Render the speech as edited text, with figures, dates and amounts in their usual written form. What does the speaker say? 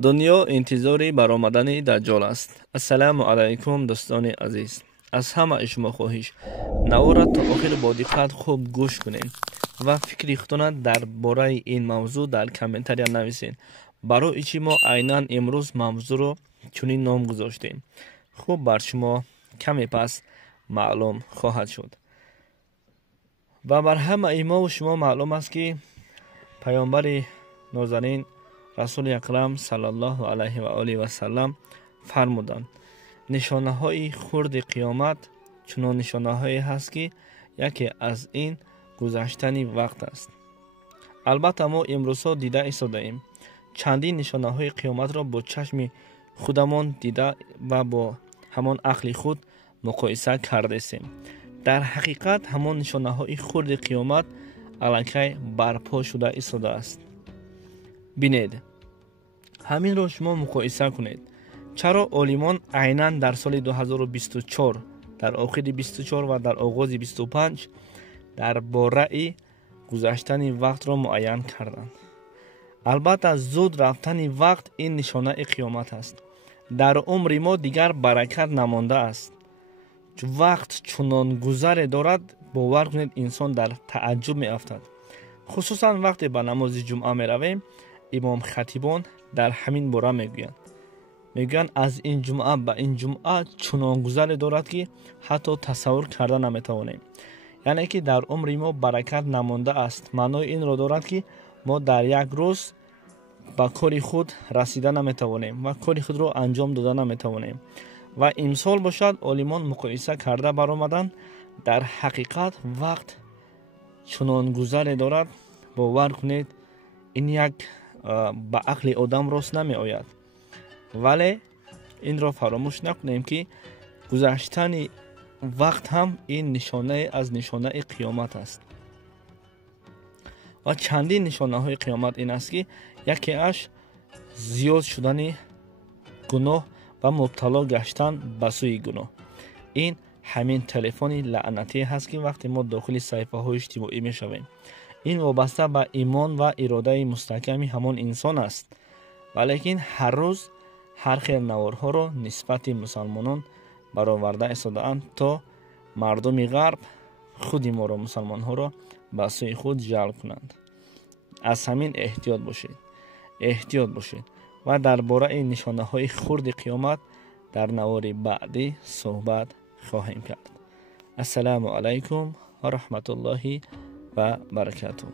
دنیا انتظاری برآمدن دجال است. السلام علیکم دوستان عزیز. از همه شما خواهش نوار تا آخر با دقت خوب گوش کنین و فکری خودتان درباره این موضوع در کامنت‌ها نویسین. برای چی ما عیناً امروز موضوع رو چنین نام گذاشتیم. خوب بر شما کمی پس معلوم خواهد شد. و بر همه ما و شما معلوم است که پیامبر نازنین رسول اکرم صلی الله علیه و آله و سلم فرمودند نشانه های خرد قیامت چنان نشانه هایی هست که یکی از این گذشتن وقت است. البته ما امروز دیده ایستاده ایم چندین نشانه های قیامت را با چشم خودمان دیده و با همان عقل خود مقایسه کرده ایم. در حقیقت همان نشانه های خرد قیامت الکی برپا شده ایستاده است. بینید، همین را شما مقایسه کنید. چرا عالمان عیناً در سال 2024 در آخر 24 و در آغاز 25 درباره گذشتن وقت را معین کردند؟ البته زود رفتن وقت این نشانه قیامت است. در عمر ما دیگر برکت نمانده است. وقت چنان گذر دارد باور کنید انسان در تعجب می افتد. خصوصا وقتی به نماز جمعه می رویم امام خطیبان در همین باره میگویند از این جمعه به این جمعه چنان گذر دارد که حتی تصور کرده نمیتوانیم. یعنی که در عمر ما برکت نمانده است. معنای این را دارد که ما در یک روز به کار خود رسیده نمیتوانیم و کار خود را انجام داده نمیتوانیم. و امسال باشد عالمان مقایسه کرده برآمدند در حقیقت وقت چنان گذر دارد باور کنید این یک به عقل آدم راست نمی آید. ولی این را فراموش نکنیم که گذشتن وقت هم این نشانه از نشانه قیامت است. و چندین نشانه های قیامت این است که یکی اش زیاد شدن گناه و مبتلا گشتن به سوی گناه. این همین تلفن لعنتی هست که وقتی ما داخل صفحه های اجتماعی می شویم این وابسته به ایمان و اراده مستحکم همان انسان است. ولیکن هر روز هر خیر نوارها را نسبت مسلمانان برآورده ایستاده‌اند تا مردم غرب خود ما را مسلمان ها را به سوی خود جلب کنند. از همین احتیاط باشید و درباره این نشانه های خرد قیامت در نوار بعدی صحبت خواهیم کرد. السلام علیکم و رحمت الله و برکاته.